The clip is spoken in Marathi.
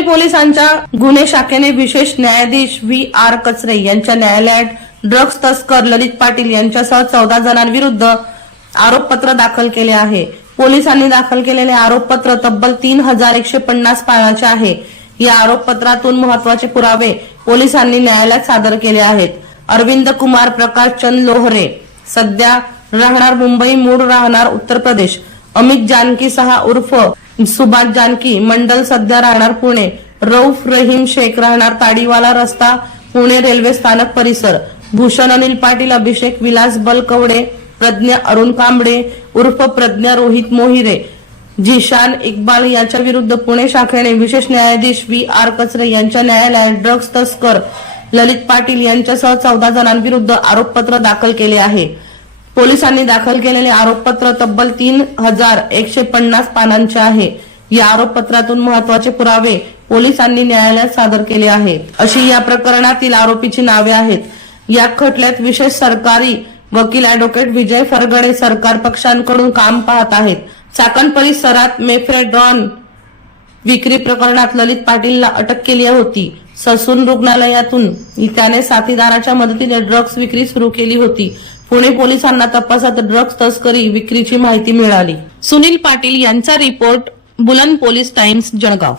पुणे पोलिसांच्या गुन्हे शाखेने विशेष न्यायाधीश व्ही आर कचरे यांच्या न्यायालयात ड्रग्ज तस्कर ललित पाटील यांच्यासह चौदा जणांविरुद्ध आरोपपत्र दाखल केले आहे. पोलिसांनी दाखल केलेले आरोपपत्र तब्बल तीन हजार एकशे पन्नास पानाचे आहे. या आरोपपत्रातून महत्त्वाचे पुरावे पोलिसांनी न्यायालयात सादर केले आहेत. अरविंद कुमार प्रकाश चंद लोहरे सध्या राहणार मुंबई मूळ राहणार उत्तर प्रदेश. अमित जानकी सहा उर्फ सुभाष जानकी मंडल सध्या राहणार पुणे. रौफ रहीम शेख राहणार ताडीवाला रस्ता पुणे रेल्वे स्थानक परिसर. भूषण अनिल पाटील अभिषेक विलास बलकवडे प्रज्ञा अरुण कांबडे उर्फ प्रज्ञा रोहित मोहिरे. झिशान इक्बाल यांच्या विरुद्ध पुणे शाखेने विशेष न्यायाधीश व्ही आर कचरे यांच्या न्यायालयात ड्रग्ज तस्कर ललित पाटील यांच्यासह चौदा जणांविरुद्ध आरोपपत्र दाखल केले आहे. पोलिसांनी दाखल केलेले आरोपपत्र तब्बल तीन हजार एकशे पन्नास पानांचे आहे. या आरोपपत्रातून महत्त्वाचे पुरावे पोलिसांनी न्यायालयात सादर केले आहेत. अशी या प्रकरणातील आरोपीची नावे आहेत. या खटल्यात विशेष सरकारी वकील अॅडव्होकेट विजय फरगडे सरकार पक्षांकडून काम पाहत आहेत. चाकण परिसरात मेफ्रेड्रॉन विक्री प्रकरणात ललित पाटीलला अटक केली होती. ससून रुग्णालयातून त्याने साथीदाराच्या मदतीने ड्रग्ज विक्री सुरू केली होती. पुणे पोलिसांना तपासात ड्रग्ज तस्करी विक्रीची माहिती मिळाली. सुनील पाटील यांचा रिपोर्ट बुलंद पोलीस टाइम्स जळगाव.